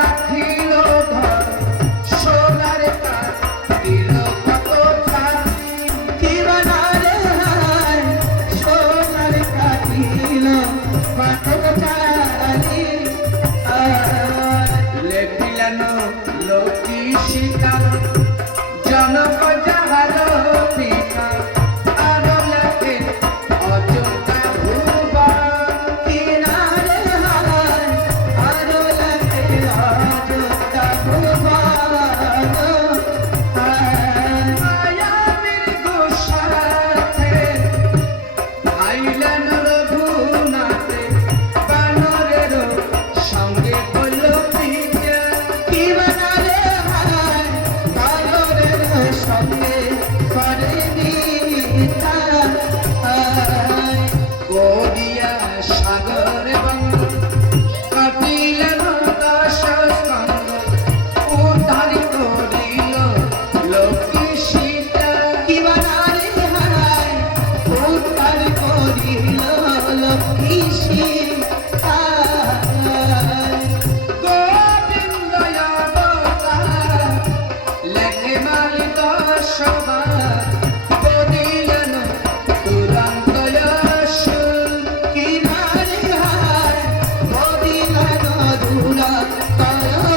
রাখিল ঘর সোনার কাঠ দিল কত ছাড়ি কি বানারে হায় সোনার কাটিল কত চালি লেখিলেন লোকি সীতা জনক যাহার পিতা আর লেখে অযোধ্যা ভুবন কিনারে হায় আরো লাগে অযোধ্যা ভুবন মায়াবীর গোসাথে আইলেন রঘুনাথে বানরের সঙ্গে বলল পিতা কি বানারে হায় বানরের সঙ্গে করে নিতা গদিয়া সাগর এবং কাটিলেন দশ স্কন্ধ উদ্ধার করিল লোকি সীতা কি বানারে হায় উদ্ধার করিল লক্ষ্মী সীতা গোবিন্দ অবতার লেখে মালি দশবার বদিলেন তুরন্ত যশ কিনারে হায় বদিলান দূরা তয়